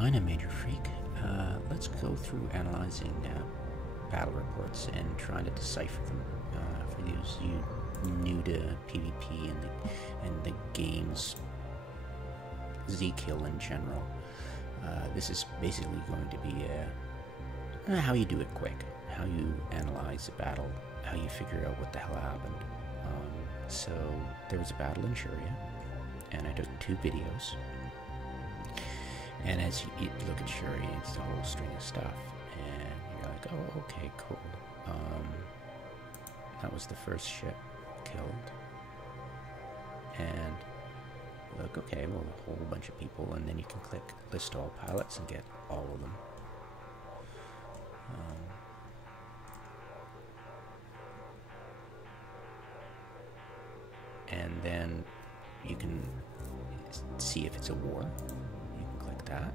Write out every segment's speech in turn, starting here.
everyone, I'm Major Freak. Let's go through analyzing battle reports and trying to decipher them for those you new to PvP and the game's Zkill in general. This is basically going to be how you do it quick, how you analyze a battle, how you figure out what the hell happened. So there was a battle in Shuria, and I took 2 videos. And as you look at Shuria, it's a whole string of stuff, and you're like, oh, okay, cool. That was the first ship killed, and look, okay, well, a whole bunch of people, and then you can click list all pilots and get all of them. And then you can see if it's a war. That.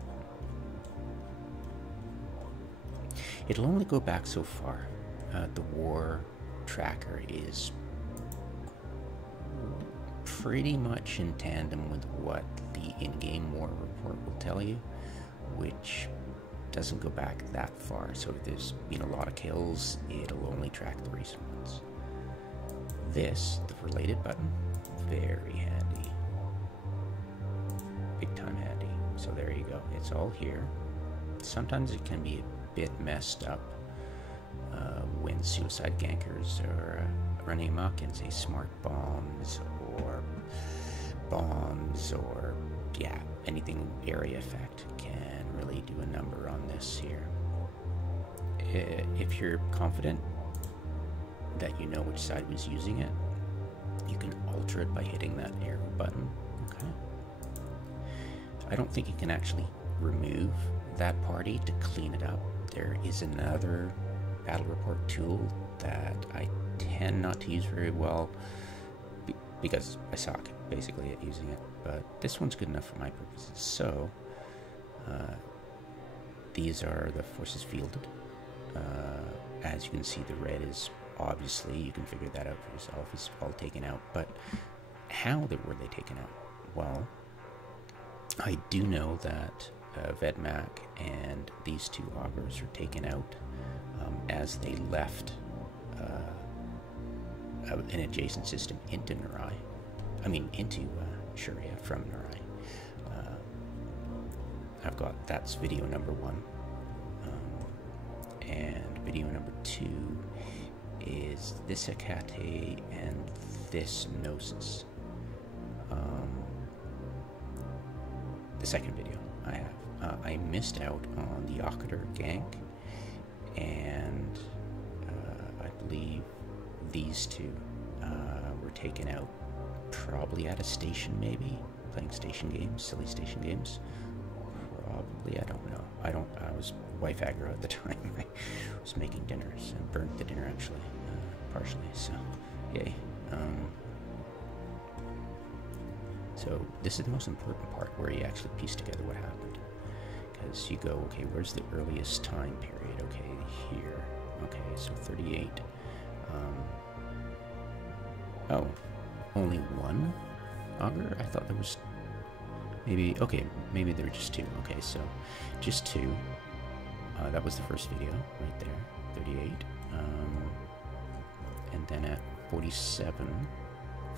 It'll only go back so far. The war tracker is pretty much in tandem with what the in-game war report will tell you, which doesn't go back that far. So if there's been a lot of kills, it'll only track the recent ones. This, the related button, very handy. Big time handy. So there you go, it's all here. Sometimes it can be a bit messed up when suicide gankers are running amok and say smart bombs or yeah, anything area effect can really do a number on this here. If you're confident that you know which side was using it, you can alter it by hitting that arrow button. Okay. I don't think you can actually remove that party to clean it up. There is another battle report tool that I tend not to use very well because I suck basically at using it, but this one's good enough for my purposes. So these are the forces fielded. As you can see, the red is obviously, you can figure that out for yourself, is all taken out, but how were they taken out? Well, I do know that Vedmak and these 2 augors are taken out as they left an adjacent system into Shuria from Nurai. I've got, that's video number 1. And video number 2 is this hecate and this gnosis. The second video I have. I missed out on the augoror gank, and I believe these 2 were taken out probably at a station, maybe playing station games, silly station games. Probably, I don't know. I was wife aggro at the time. I was making dinners and burnt the dinner actually, partially. So, yay. So this is the most important part, where you actually piece together what happened. Because you go, okay, where's the earliest time period? Okay, here. Okay, so 38. Oh, only 1 augur? I thought there was maybe, okay, maybe there were just 2. Okay, so just 2. That was the first video right there, 38. And then at 47,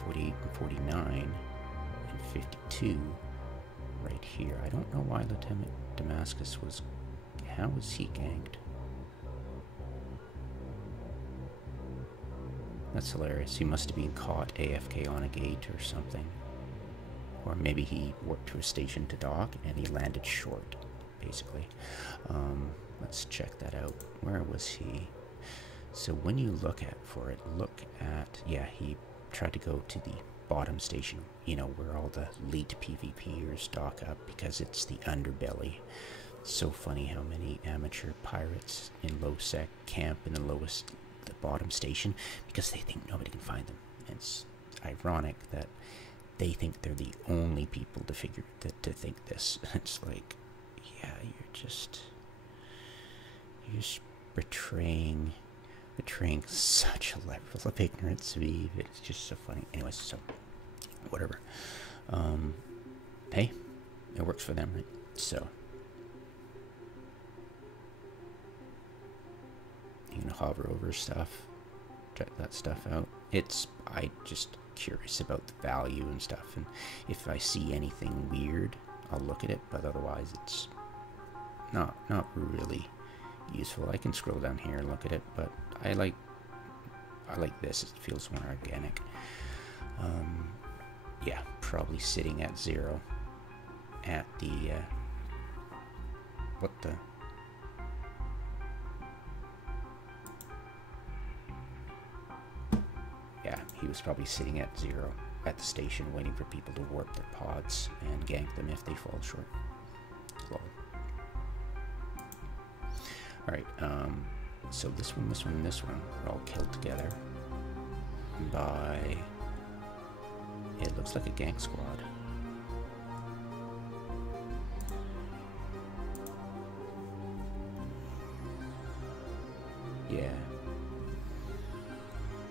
48, and 49, 52 right here. I don't know why Lieutenant Damascus was, how was he ganked? That's hilarious. He must have been caught AFK on a gate or something, or maybe he worked to a station to dock and he landed short, basically. Let's check that out. Where was he? So when you look at yeah, he tried to go to the bottom station, you know, where all the elite PvPers dock up, because it's the underbelly. So funny how many amateur pirates in low sec camp in the bottom station because they think nobody can find them. It's ironic that they think they're the only people to think this. It's like, yeah, you're just betraying such a level of ignorance, Vive. It's just so funny. Anyways, so whatever. Hey, it works for them, right? So hover over stuff, check that stuff out. I just curious about the value and stuff, and if I see anything weird, I'll look at it, but otherwise it's not really useful. I can scroll down here and look at it, but I like this. It feels more organic. Yeah, probably sitting at 0 at the what the yeah, he was probably sitting at 0 at the station waiting for people to warp their pods and gank them if they fall short. Lol. Alright, so this one, and this one are all killed together by, it looks like a gank squad. Yeah.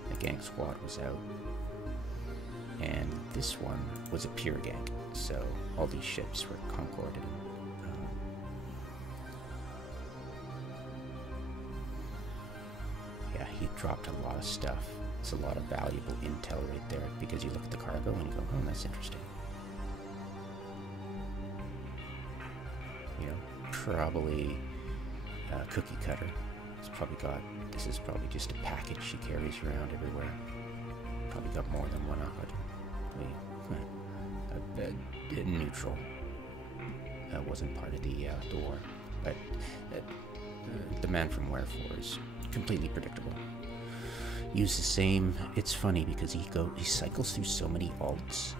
The gank squad was out. And this one was a pure gank, so all these ships were concorded. Yeah, he dropped a lot of stuff. It's a lot of valuable intel right there, because you look at the cargo and you go, oh, that's interesting. You know, probably a cookie cutter. It's probably got, this is probably just a package she carries around everywhere. Probably got more than one of it. Neutral. Wasn't part of the war, but the man from Wherefore is completely predictable. Use the same. It's funny because he cycles through so many alts,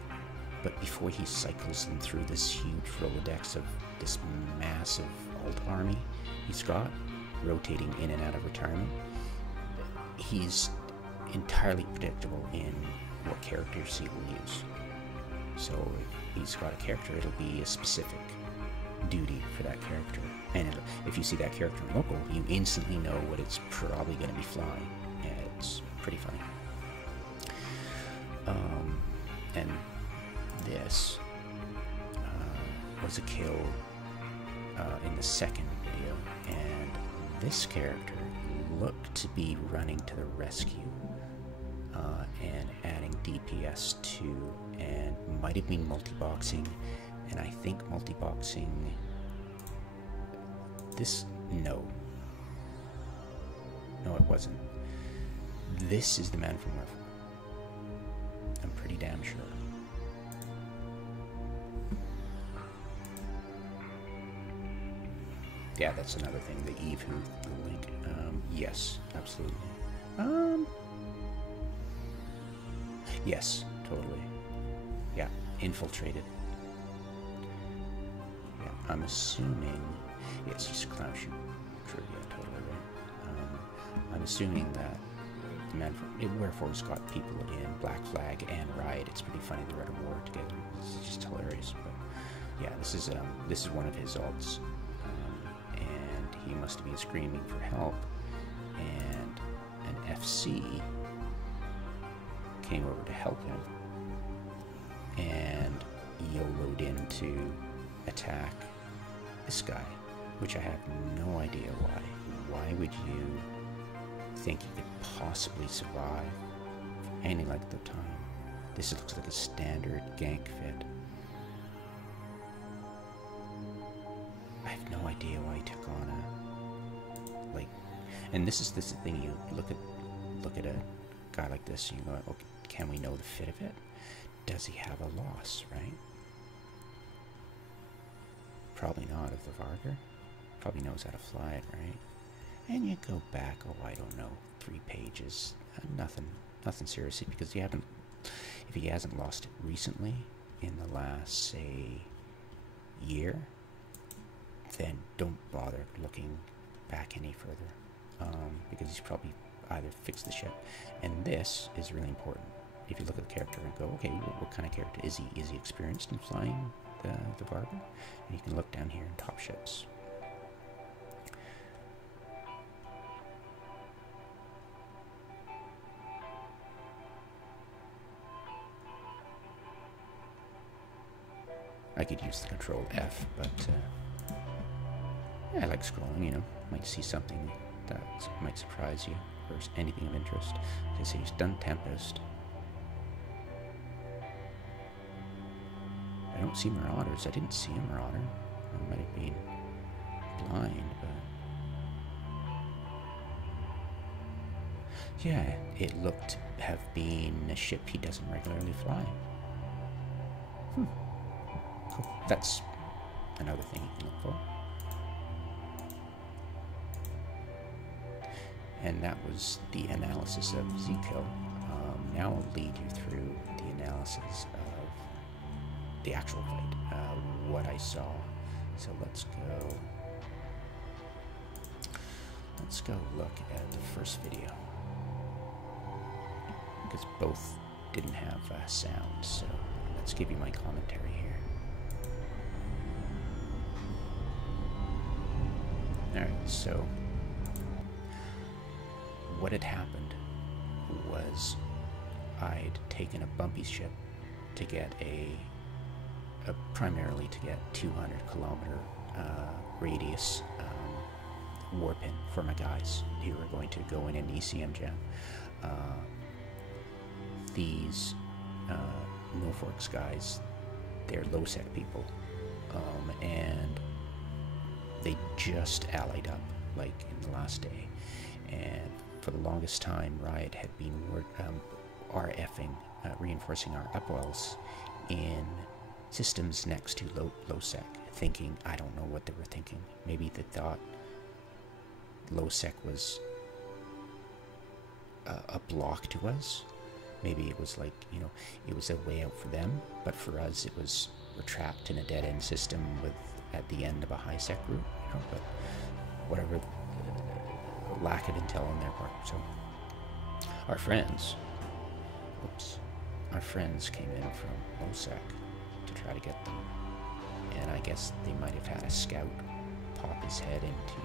but before he cycles them through this huge Rolodex of this massive alt army he's got rotating in and out of retirement, he's entirely predictable in what characters he will use. So if he's got a character, it'll be a specific duty for that character, and if you see that character in local, you instantly know what it's probably going to be flying. It's pretty funny. And this was a kill in the second video, and this character looked to be running to the rescue and adding DPS to, and might have been multi-boxing, and I think multi-boxing this, no, it wasn't. This is the man from Wherefore. I'm pretty damn sure. Yeah, that's another thing, the Eve who, the link. Yes, absolutely. Yes, totally. Yeah, infiltrated. Yeah, I'm assuming, yes, he's a clown shoot. True, yeah, totally right. I'm assuming that the man from Wherefore's got people in Black Flag and Riot. It's pretty funny, they're at a war together. It's just hilarious. But yeah, this is one of his alts, and he must be screaming for help. And an FC came over to help him, and YOLO'd in to attack this guy, which I have no idea why. Why would you think you could possibly survive any length of time? This looks like a standard gank fit. I have no idea why he took on a, like, and this is the thing, you look at a guy like this and you go, okay, can we know the fit of it? Does he have a loss, right? Probably not of the Vargar. Probably knows how to fly it, right? And you go back, oh, I don't know, 3 pages. Nothing seriously, because if he hasn't lost it recently, in the last, say, year, then don't bother looking back any further, because he's probably either fixed the ship. And this is really important. If you look at the character and go, okay, what kind of character is he? Is he experienced in flying the Vargar? And you can look down here in top ships. I could use the Control F, but yeah, I like scrolling, you know, might see something That might surprise you, or anything of interest. Okay, so he's done Tempest. I don't see Marauders. I didn't see a Marauder. I might have been blind, but... yeah, it looked to have been a ship he doesn't regularly fly. Cool. That's another thing you can look for. And that was the analysis of Zkill. Now I'll lead you through the analysis of the actual fight, what I saw. So let's go look at the first video, because both didn't have sound. So let's give you my commentary here. Alright, so what had happened was I'd taken a bumpy ship to get primarily to get 200-kilometer radius warpin for my guys who were going to go in an ECM jam. These Norfolk's guys, they're low-sec people, and they just allied up, like, in the last day. And for the longest time, Riot had been RFing, reinforcing our upwells in systems next to low-sec, thinking, I don't know what they were thinking. Maybe they thought low-sec was a block to us. Maybe it was like, you know, it was a way out for them, but for us it was, we're trapped in a dead-end system with at the end of a high-sec route, you know, but whatever, lack of intel on their part. So our friends came in from low-sec to try to get them, and I guess they might have had a scout pop his head into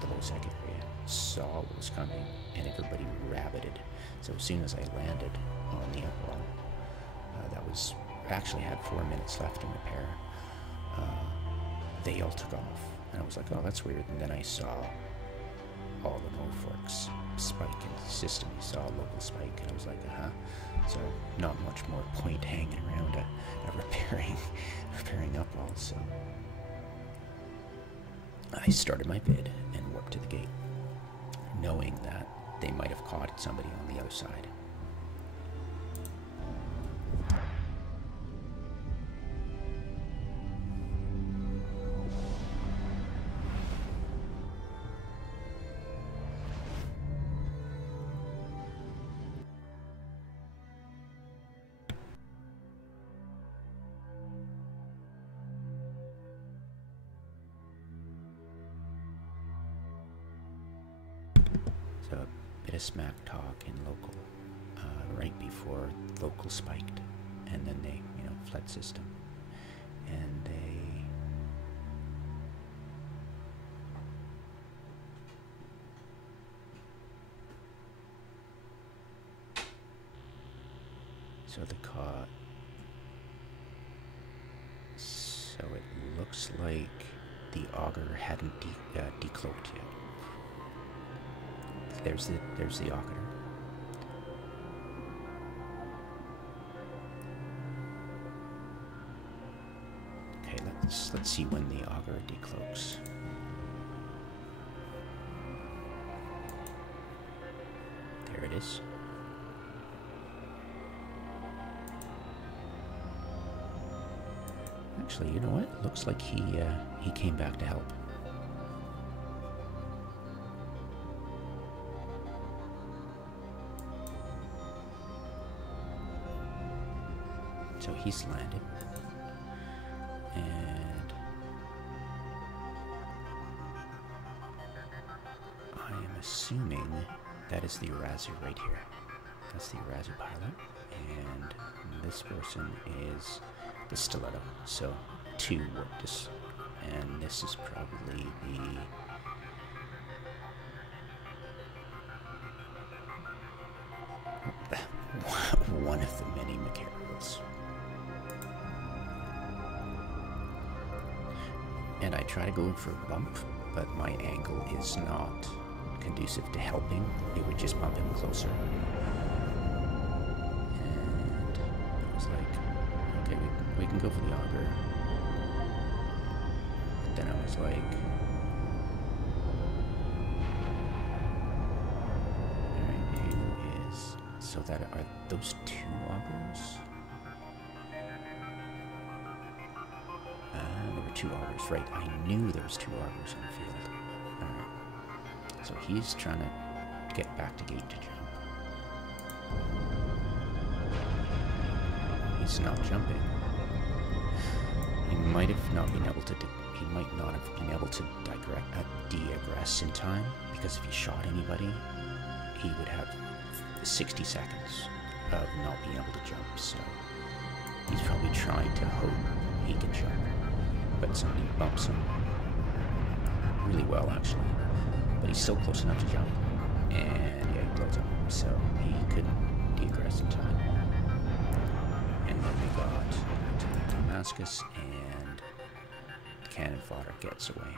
the low-sec area, saw what was coming, and everybody rabbited. So as soon as I landed on the upwell, that was, actually had 4 minutes left in repair, they all took off, and I was like, oh, that's weird. And then I saw all the Norfolks spike in the system. You saw a local spike, and I was like, so not much more point hanging around a repairing upwell. So I started my bid and warped to the gate, knowing that they might have caught somebody on the other side. So a bit of smack talk in local, right before local spiked, and then they, you know, fled system, and so it looks like the augoror hadn't decloaked yet. There's the augoror. Okay, let's see when the augoror decloaks. There it is. Actually, you know what? It looks like he came back to help. So he's landed, and I am assuming that is the Arazu right here. That's the Arazu pilot, and this person is the Stiletto. So 2 warped us, and this is probably one of the many materials. and I try to go for a bump, but my angle is not conducive to helping. It would just bump him closer. And I was like, okay, we can go for the auger. But then I was like, alright, who is... So that are those two augors? There were two augurs, right. I knew there was two augurs on the field. Alright. So he's trying to get back to gate to jump. He's not jumping. He might have not been able to he might not have been able to de-aggress in time, because if he shot anybody, he would have 60 seconds of not being able to jump, so he's probably trying to hope he can jump. But somebody bumps him really well, actually. But he's still close enough to jump. And yeah, he blows up. So he couldn't de-aggress in time. And then we got to Damascus, and cannon fodder gets away.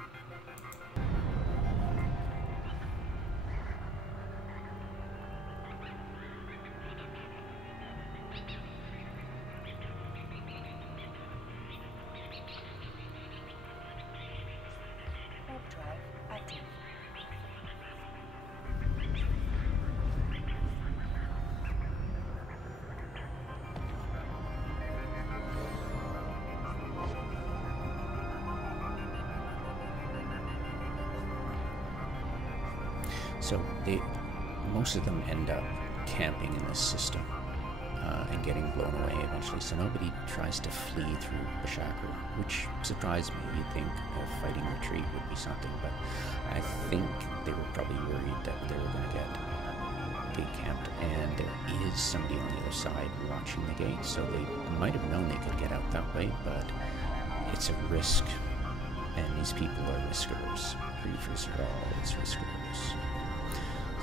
So most of them end up camping in this system and getting blown away eventually. So nobody tries to flee through Bashakra, which surprised me. You'd think a fighting retreat would be something, but I think they were probably worried that they were going to get gate camped, and there is somebody on the other side watching the gate, so they might have known they could get out that way, but it's a risk, and these people are riskers. Griefers are always riskers.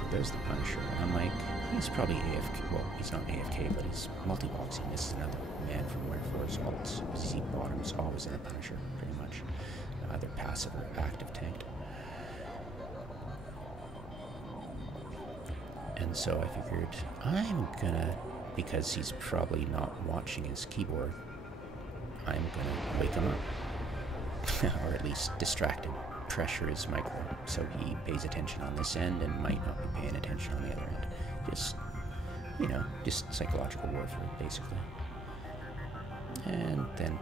There's the Punisher, and I'm like, he's probably AFK, well, he's not AFK, but he's multi-boxing. This is another man from Where for his ults. ZZ Bottom's always in the Punisher, pretty much. Either passive or active tanked. And so I figured, I'm gonna, because he's probably not watching his keyboard, I'm gonna wake him up. Or at least distract him. Pressure his micro, so he pays attention on this end and might not be paying attention on the other end. Just, you know, just psychological warfare, basically. And then,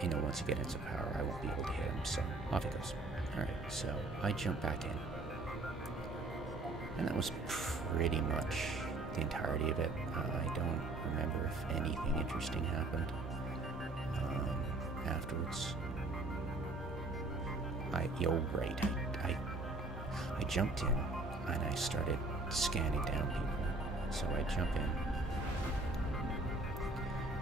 you know, once you get into power, I won't be able to hit him, so off he goes. Alright, so I jump back in. And that was pretty much the entirety of it. I don't remember if anything interesting happened afterwards. I jumped in and I started scanning down people. So I jump in and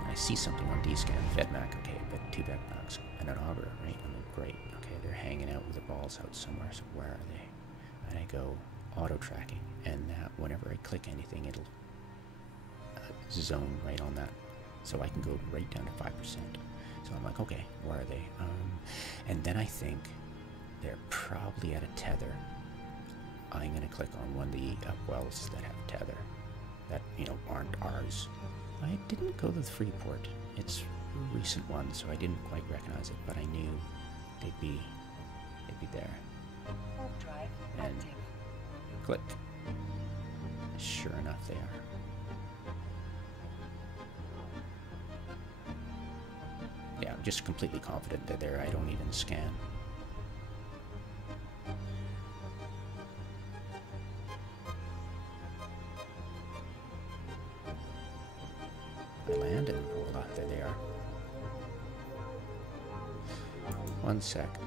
I see something on D-scan, Vedmak, okay, but two Vedmaks and an auger, right? I'm like, great, okay, they're hanging out with the balls out somewhere, so where are they? And I go auto-tracking, and that whenever I click anything, it'll zone right on that. So I can go right down to 5%. So I'm like, okay, where are they? And then I think they're probably at a tether. I'm going to click on one of the upwells that have tether, that, you know, aren't ours. I didn't go to the Freeport. It's a recent one, so I didn't quite recognize it, but I knew they'd be there. And click. Sure enough, they are. Yeah, I'm just completely confident they're there. I don't even scan. I land and voila, there they are. One sec.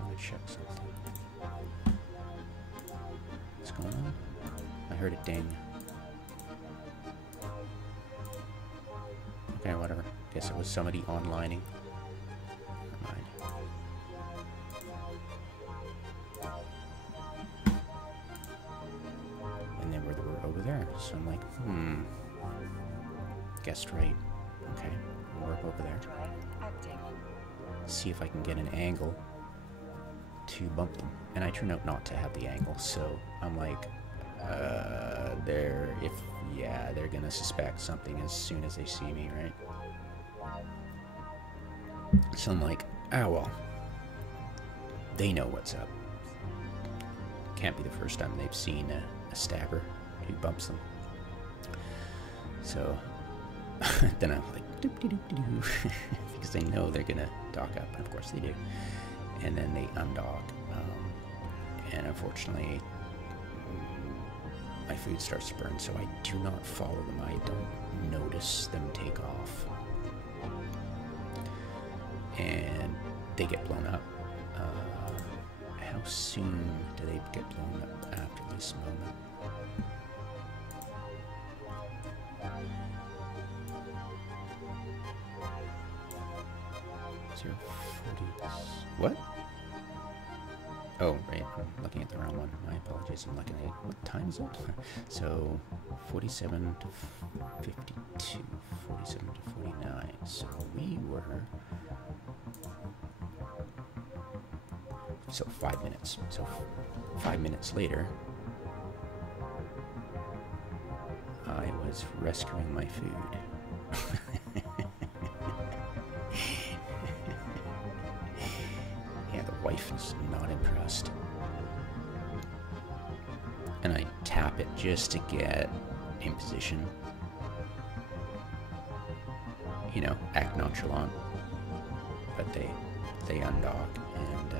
Let me check something. What's going on? I heard a ding. Okay, whatever. Guess it was somebody onlining. Never mind. And then we're over there. So I'm like, guessed right. Okay, we'll warp over there. See if I can get an angle to bump them. And I turn out not to have the angle, so I'm like, they're gonna suspect something as soon as they see me, right? So I'm like, oh well, they know what's up. Can't be the first time they've seen a stabber who bumps them. So then I'm like, doop-de-doop-de-doo, because they know they're gonna dock up, and of course they do. And then they undock, and unfortunately, my food starts to burn, so I do not follow them. I don't notice them take off. And they get blown up. How soon do they get blown up after this moment? What? Oh, right, I'm looking at the wrong one. My apologies, I'm looking at, what time is it? So, 47 to 52, 47 to 49. So we were... So 5 minutes. So 5 minutes later, I was rescuing my food. Yeah, the wife is not impressed. And I tap it just to get in position. You know, act nonchalant. But they undock, and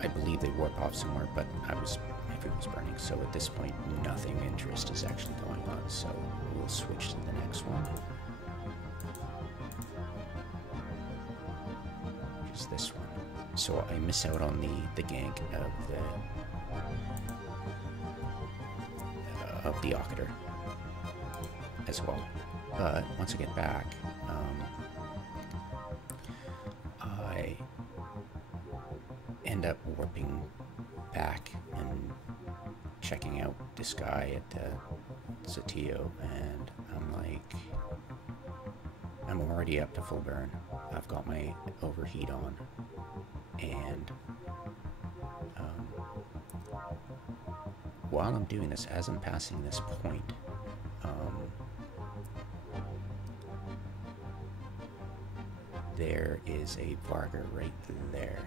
I believe they warp off somewhere, but my food was burning, so at this point nothing of interest is actually going on, so we'll switch to the next one. Which is this one. So I miss out on the gank of the Augoror as well. But once I get back, I end up warping back and checking out this guy at the Zatio, and I'm like, I'm already up to full burn. I've got my overheat on, and while I'm doing this, as I'm passing this point, there is a Varga right there.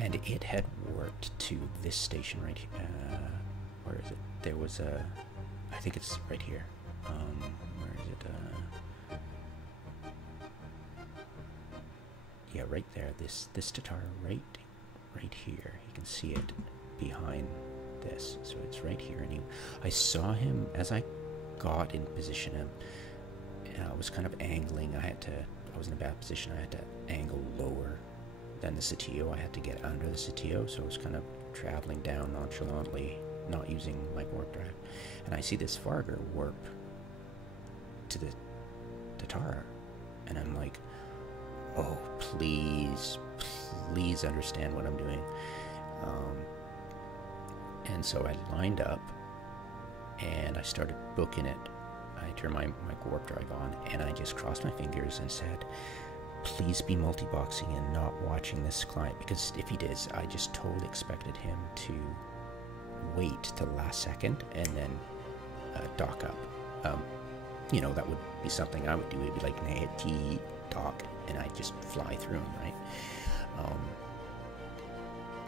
And it had warped to this station right here. Where is it? There was a... I think it's right here. Where is it? Yeah, right there. This Tatar right here. You can see it behind this. So it's right here. And I saw him as I got in position. I was kind of angling. I was in a bad position. I had to angle lower than the Zatio. I had to get under the Zatio, so I was kind of traveling down nonchalantly, not using my warp drive. And I see this Varga warp to the Tatar, and I'm like, oh, please understand what I'm doing. And so I lined up, and I started booking it. I turned my warp drive on, and I just crossed my fingers and said, please be multi-boxing and not watching this client, because if he did, I just totally expected him to wait till the last second and then dock up. You know, that would be something I would do. It'd be like an AT dock, and I'd just fly through him, right?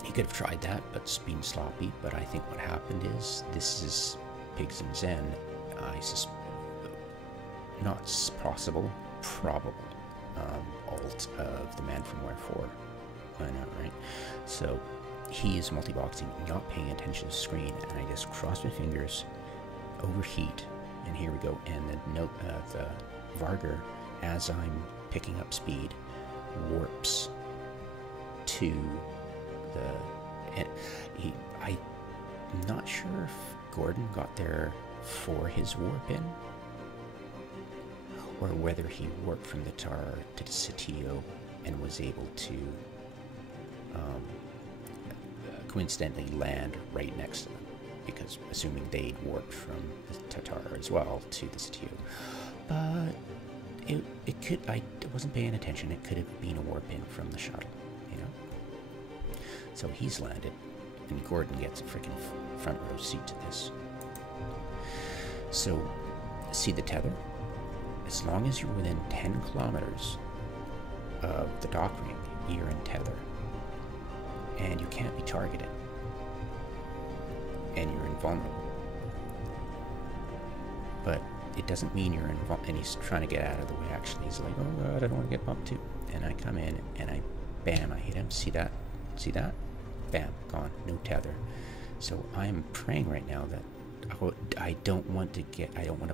He could have tried that, but it's been sloppy. But I think what happened is, this is Pigs and Zen. Not possible, probable. Alt of the man from Wherefore. I know, right? So he is multi-boxing, not paying attention to the screen, and I just cross my fingers, overheat, and here we go. And then note the Varga, as I'm picking up speed, warps to the... I'm not sure if Gordon got there for his warp in, or whether he warped from the Tar to the Zatio and was able to coincidentally land right next to them, because assuming they'd warped from the Tatar as well to the Zatio. But it could, I wasn't paying attention, it could have been a warp in from the shuttle, you know? So he's landed, and Gordon gets a freaking front row seat to this. So, see the tether? As long as you're within 10 kilometers of the dock ring, you're in tether. And you can't be targeted. And you're invulnerable. But it doesn't mean you're invulnerable. And he's trying to get out of the way, actually. He's like, oh god, I don't want to get bumped too. And I come in, and I, bam, I hit him. See that? See that? Bam, gone. No tether. So I'm praying right now that I don't want to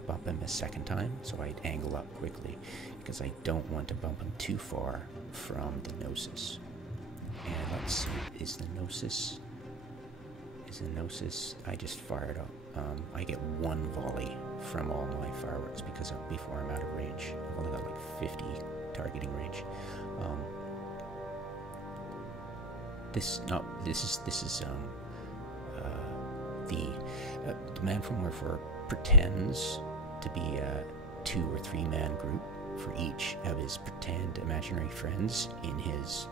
bump him a second time, so I angle up quickly, because I don't want to bump him too far from the gnosis. And let's see, is the gnosis, I just fired up. I get one volley from all my fireworks before I'm out of range. I've only got like 50 targeting range. The man from Wherefore pretends to be a 2 or 3 man group for each of his pretend imaginary friends in his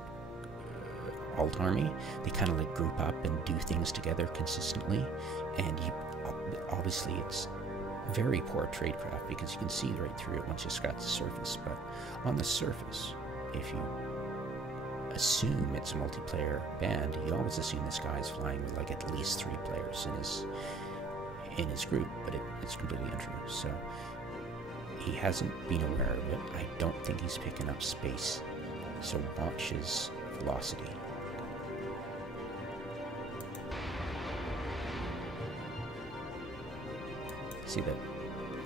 alt army. They kind of like group up and do things together consistently, and obviously it's very poor tradecraft because you can see right through it once you scratch the surface. But on the surface, if you assume it's a multiplayer band, you always assume this guy is flying with like at least 3 players in his group, but it's completely untrue. So he hasn't been aware of it. I don't think he's picking up space. So watch his velocity. See that?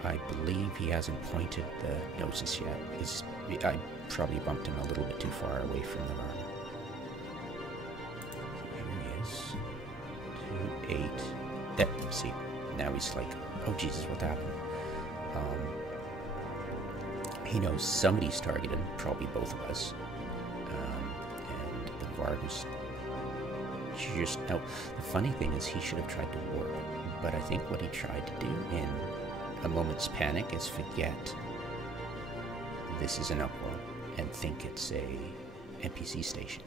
I believe he hasn't pointed the gnosis yet, because I probably bumped him a little bit too far away from the arm. Here he is. 2, 8. There, see, now he's like, oh Jesus, what happened? He knows somebody's targeted him, probably both of us. And the Vargus just, now, the funny thing is he should have tried to warp, but I think what he tried to do in a moment's panic is forget this is an upwell and think it's a NPC station.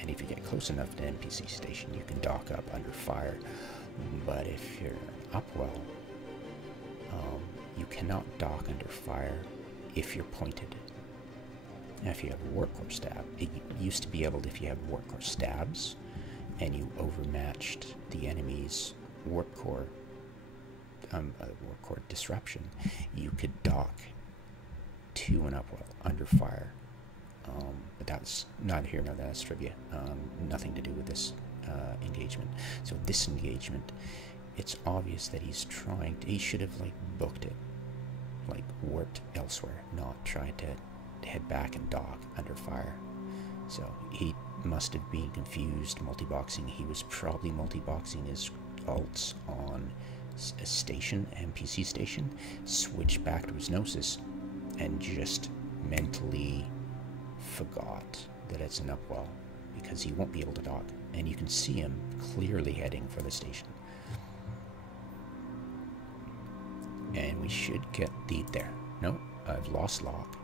And if you get close enough to an NPC station, you can dock up under fire. But if you're an upwell, you cannot dock under fire if you're pointed. Now, if you have a warp core stab, it used to be able to, if you have warp core stabs and you overmatched the enemy's warp core disruption, you could dock to an upwell under fire. But that's not here, no, that's trivia. Nothing to do with this engagement. So this engagement, it's obvious that he's trying to, he should have like booked it, like warped elsewhere, not tried to head back and dock under fire. So he must have been confused multi-boxing. He was probably multi-boxing his alts on a station, NPC station, switched back to his gnosis, and just mentally forgot that it's an upwell, because he won't be able to dock. And you can see him clearly heading for the station. And we should get the, there. No, I've lost lock.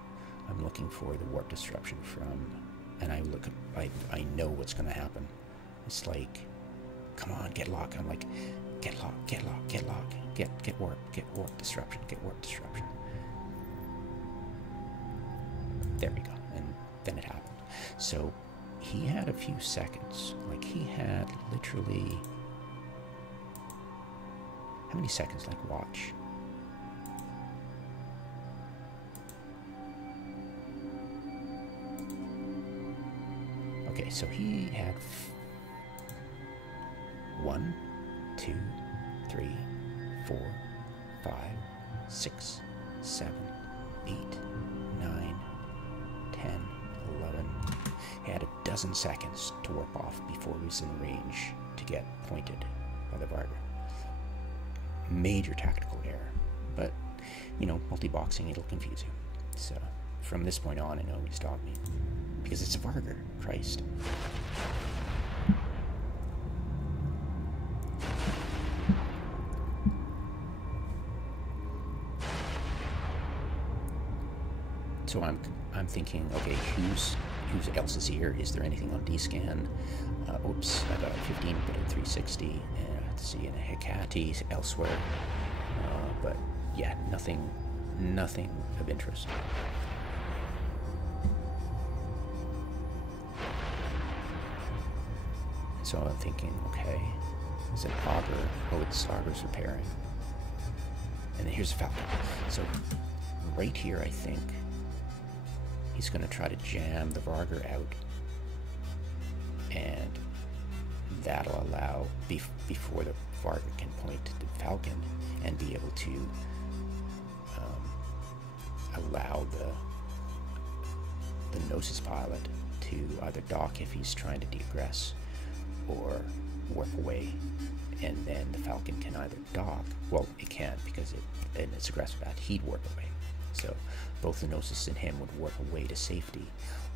I'm looking for the warp disruption from, and I know what's going to happen. It's like, come on, get lock. I'm like, get lock, get lock, get lock, get warp disruption, get warp disruption. There we go, and then it happened. So he had a few seconds, like he had literally, how many seconds, like watch. Okay, so he had 1, 2, 3, 4, 5, 6, 7, 8, 9, 10, 11. He had a dozen seconds to warp off before he was in range to get pointed by the Vargur. Major tactical error, but you know, multi-boxing, it'll confuse you. So from this point on, I know he's dogged me because it's a Vargur. Christ. So I'm thinking, okay, who's else is here? Is there anything on D-scan? Oops, I got a 15, but a 360, and I have to see in a hecate elsewhere. But yeah, nothing of interest. So I'm thinking, okay, is it augur? Oh, it's augur's repairing. And then here's a falcon. So right here, I think he's going to try to jam the Vargur out, and that'll allow, before the Vargur can point to the falcon and be able to allow the Gnosis pilot to either dock if he's trying to deaggress or warp away, and then the falcon can either dock, well, it can't because in its aggressive bat he'd warp away, so both the Gnosis and him would warp away to safety,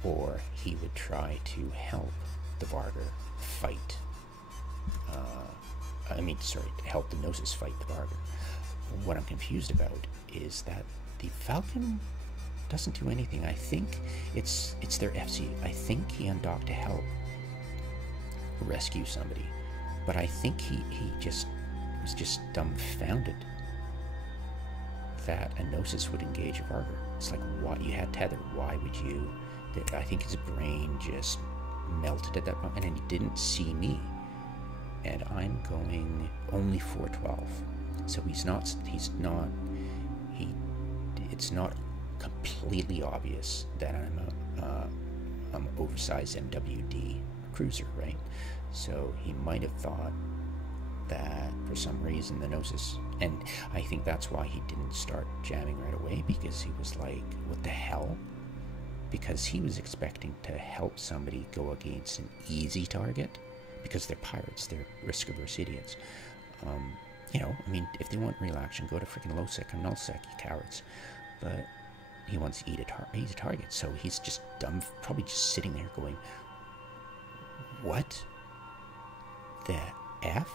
or he would try to help the Vargur fight, help the Gnosis fight the Vargur. What I'm confused about is that the falcon doesn't do anything. I think it's their FC. I think he undocked to help rescue somebody, but I think he was just dumbfounded that a Gnosis would engage a Vargur. It's like, what, you had tethered, why would you? I think his brain just melted at that point, and he didn't see me, and I'm going only 412, so it's not completely obvious that I'm oversized MWD cruiser, right? So he might have thought that for some reason the Gnosis, and I think that's why he didn't start jamming right away, because he was like, what the hell? Because he was expecting to help somebody go against an easy target, because they're pirates, they're risk-averse idiots. If they want real action, go to freaking low sec or null sec, you cowards. But he wants to eat a target, so he's just dumb, probably just sitting there going, what the F?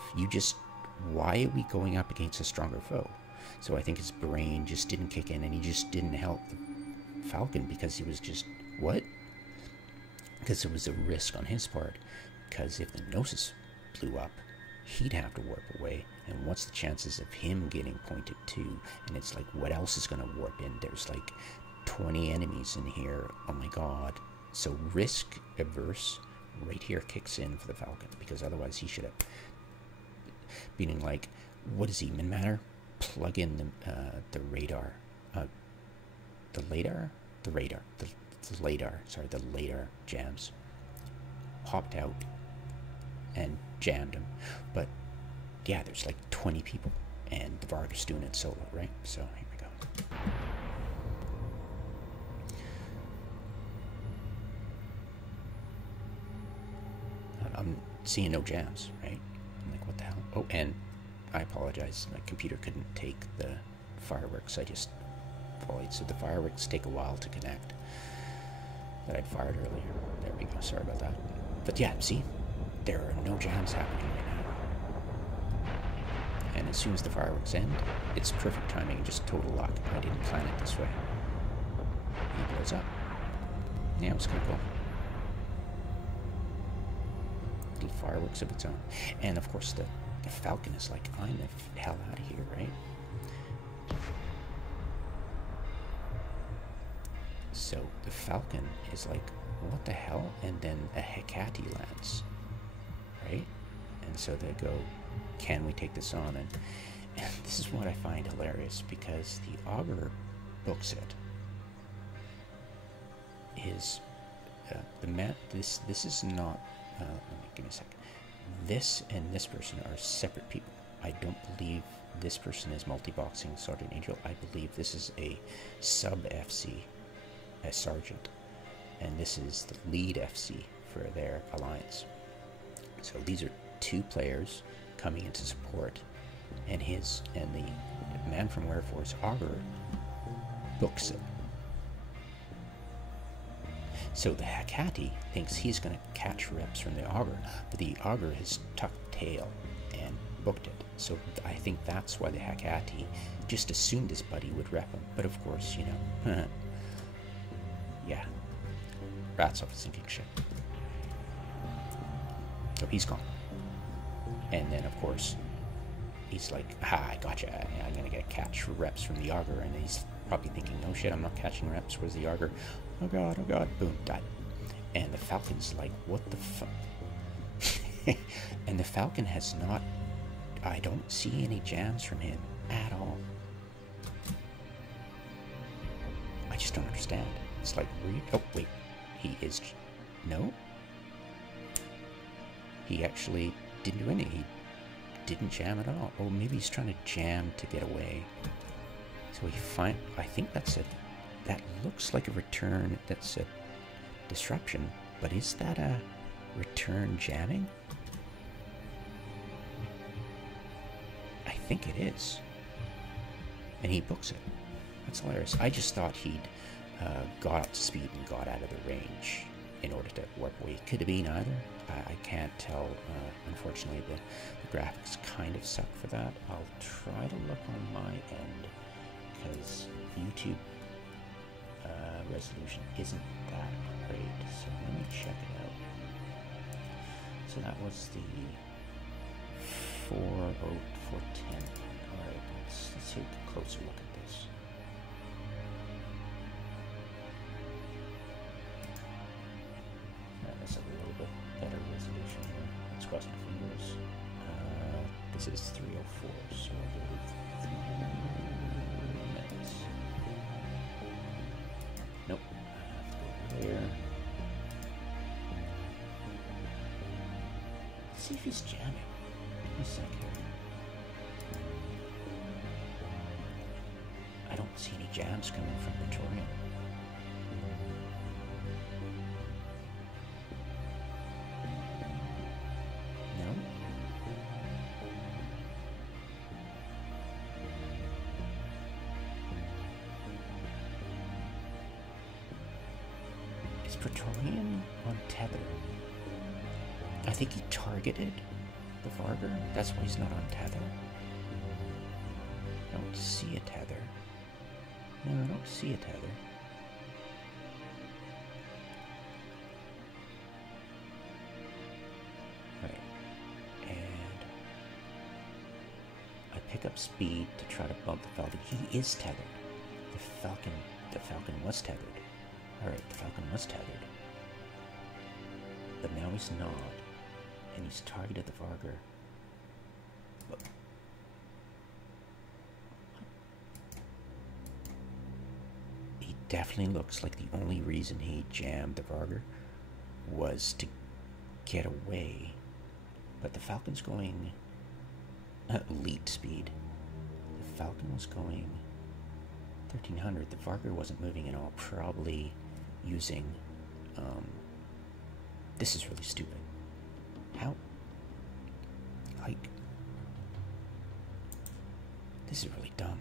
Why are we going up against a stronger foe? So I think his brain just didn't kick in, and he just didn't help the falcon, because he was just, what? Because it was a risk on his part, because if the Gnosis blew up, he'd have to warp away, and what's the chances of him getting pointed to? And it's like, what else is going to warp in? There's like 20 enemies in here, oh my god. So risk averse right here kicks in for the falcon, because otherwise he should have, meaning like, what is he, min matter? Plug in the radar, the radar jams, popped out and jammed him. But yeah, there's like 20 people, and the Vargur's doing it solo, right? So here we go. I'm seeing no jams, right? I'm like, what the hell? Oh, and I apologize, my computer couldn't take the fireworks I just volleyed, so the fireworks take a while to connect that I'd fired earlier. There we go, sorry about that. But yeah, see, there are no jams happening right now. And as soon as the fireworks end, it's perfect timing, just total luck. I didn't plan it this way. He blows up. Yeah, it was kind of cool. Little fireworks of its own. And of course the falcon is like, I'm the hell out of here, right? So the falcon is like, what the hell? And then a hecate lands, right? And so they go, can we take this on? And this is what I find hilarious, because the augoror books it. This is not, give me a second. This and this person are separate people. I don't believe this person is multi-boxing Sergeant Angel. I believe this is a sub-FC, a sergeant, and this is the lead FC for their alliance. So these are two players coming into support, and the man from Wherefor's augoror books it. So the hecate thinks he's going to catch reps from the augoror, but the augoror has tucked tail and booked it. So I think that's why the hecate just assumed his buddy would rep him. But of course, you know, rats off a sinking ship. So he's gone. And then, of course, he's like, I gotcha. I'm going to catch reps from the augoror. And he's probably thinking, no shit, I'm not catching reps. Where's the augoror? Oh god. Boom, died. And the falcon's like, what the fuck? And the falcon has not... I don't see any jams from him at all. I just don't understand. It's like, oh, wait. He is... No? He actually didn't do any. He didn't jam at all. Oh, maybe he's trying to jam to get away. So I think that's a... That looks like a return. That's a disruption. But is that a return jamming? I think it is. And he books it. That's hilarious. I just thought he'd got up to speed and got out of the range in order to warp away. Could have been either. I can't tell. Unfortunately, the graphics kind of suck for that. I'll try to look on my end because YouTube resolution isn't that great. So let me check it out. So that was the 40410. Alright, let's take a closer look at this. That's a little bit better resolution here. Let's cross my fingers. This is 304, so I believe 3 minutes. Nope. I have to go over there. Let's see if he's jamming. Give me a sec here. I don't see any jams coming from Praetorian. No? Is Praetorian on tether? I think he targeted the Vargar. That's why he's not on tether. I don't see a tether. No, I don't see a tether. Right. And I pick up speed to try to bump the Falcon. He is tethered. The Falcon was tethered. Alright, the Falcon was tethered. But now he's not. And he's targeted the Vargar. But he definitely looks like the only reason he jammed the Vargar was to get away. But the Falcon's going elite speed. The Falcon was going 1300. The Vargar wasn't moving at all. Probably using this is really stupid. How? Like, this is really dumb,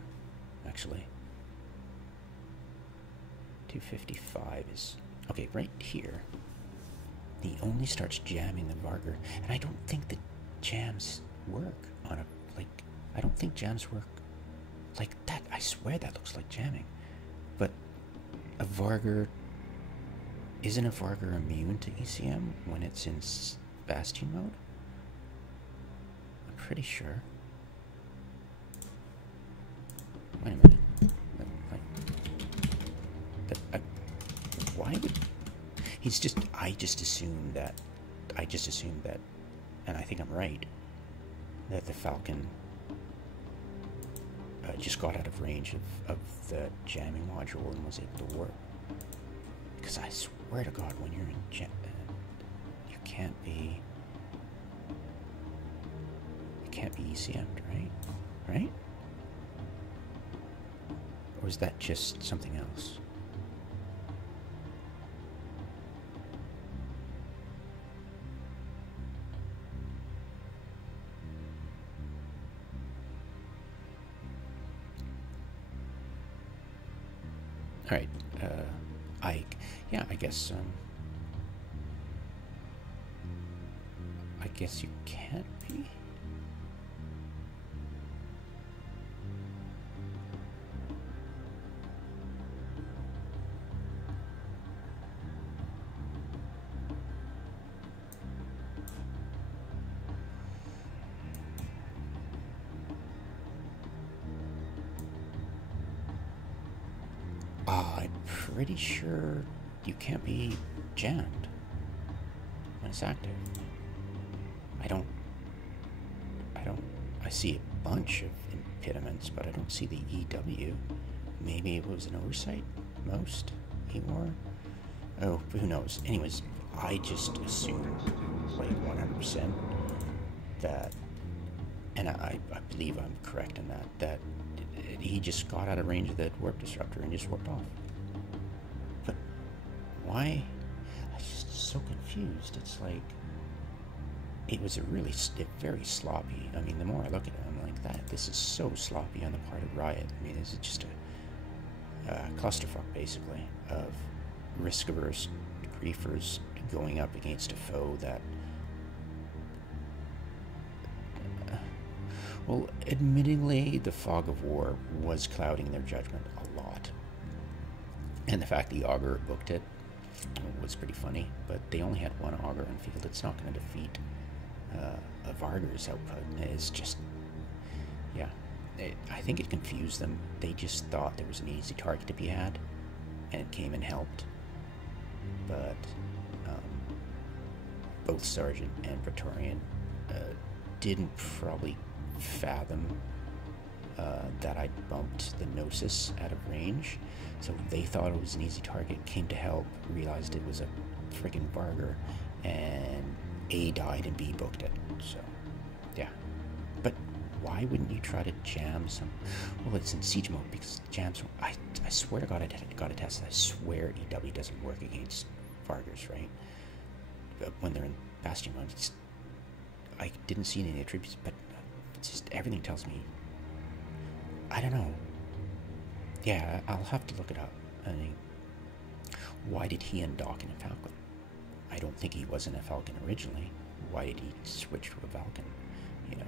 actually. 255 is... Okay, right here, he only starts jamming the Vargar, and I don't think the jams work on a... Like, I don't think jams work like that. I swear that looks like jamming. But a Vargar... Isn't a Vargar immune to ECM when it's in Bastion mode? I'm pretty sure. Wait a minute. Why would... He's just... I just assumed that, and I think I'm right, that the Falcon just got out of range of the jamming module and was able to work. Because I swear to God, when you're in jam... You can't be ECM'd, right? Right? Or is that just something else? All right. I guess you can't be. pretty sure you can't be jammed when it's active. I see a bunch of impediments, but I don't see the EW. Maybe it was an oversight, most, or, oh, who knows. Anyways, I just assumed, like 100%, that, and I believe I'm correct in that he just got out of range of the warp disruptor and just warped off. But why? I'm just so confused. It's like, it was a very sloppy. I mean, the more I look at it, I'm like, this is so sloppy on the part of Riot. I mean, this is just a clusterfuck, basically, of risk-averse griefers going up against a foe that, well, admittingly, the fog of war was clouding their judgment a lot. And the fact the augoror booked it was pretty funny, but they only had one augoror in field. It's not going to defeat a Vargur's output. It's just, yeah. I think it confused them. They just thought there was an easy target to be had, and it came and helped. But both Sergeant and Praetorian didn't probably fathom that I bumped the Gnosis out of range, so they thought it was an easy target, came to help, realized it was a friggin' Vargur, and A died and B booked it. So, yeah. But why wouldn't you try to jam some? Well, it's in siege mode because jams. I swear to God, I got a test. I swear EW doesn't work against Vargurs, right? But when they're in Bastion mode, I didn't see any attributes, but it's just everything tells me. I don't know. Yeah, I'll have to look it up. I mean, why did he undock in a Falcon? I don't think he was in a Falcon originally. Why did he switch to a Falcon? You know.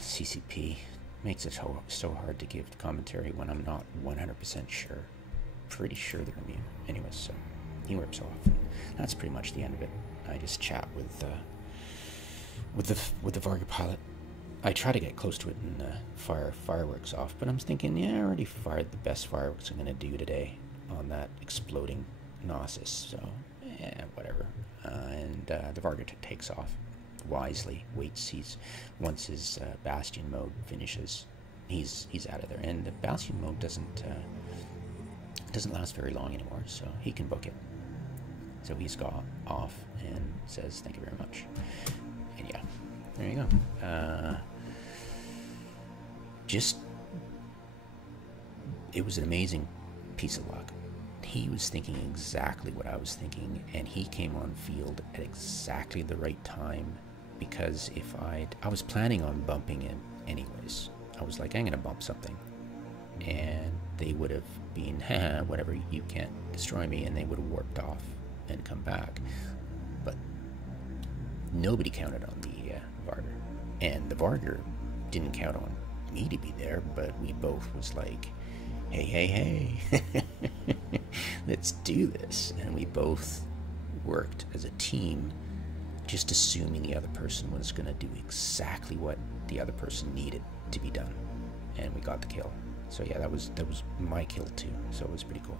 CCP makes it so hard to give commentary when I'm not 100% sure. Pretty sure they're immune. Anyways, so he warps off. That's pretty much the end of it. I just chat with the Vargur pilot. I try to get close to it and fire fireworks off, but I'm thinking, yeah, I already fired the best fireworks I'm going to do today on that exploding Gnosis, so yeah, whatever. And the Vargur takes off wisely, waits. Once his Bastion mode finishes, he's out of there, and the Bastion mode doesn't last very long anymore, so he can book it. So he's got off and says thank you very much, and yeah, there you go. It was an amazing piece of luck. He was thinking exactly what I was thinking, and he came on field at exactly the right time, because if I was planning on bumping it anyways. I was like, I'm gonna bump something, and they would have been, whatever, you can't destroy me, and they would have warped off and come back. But nobody counted on the Vargur, and the Vargur didn't count on me to be there, but we both was like, hey, let's do this. And we both worked as a team, just assuming the other person was going to do exactly what the other person needed to be done, and we got the kill. So yeah, that was my kill too, so it was pretty cool.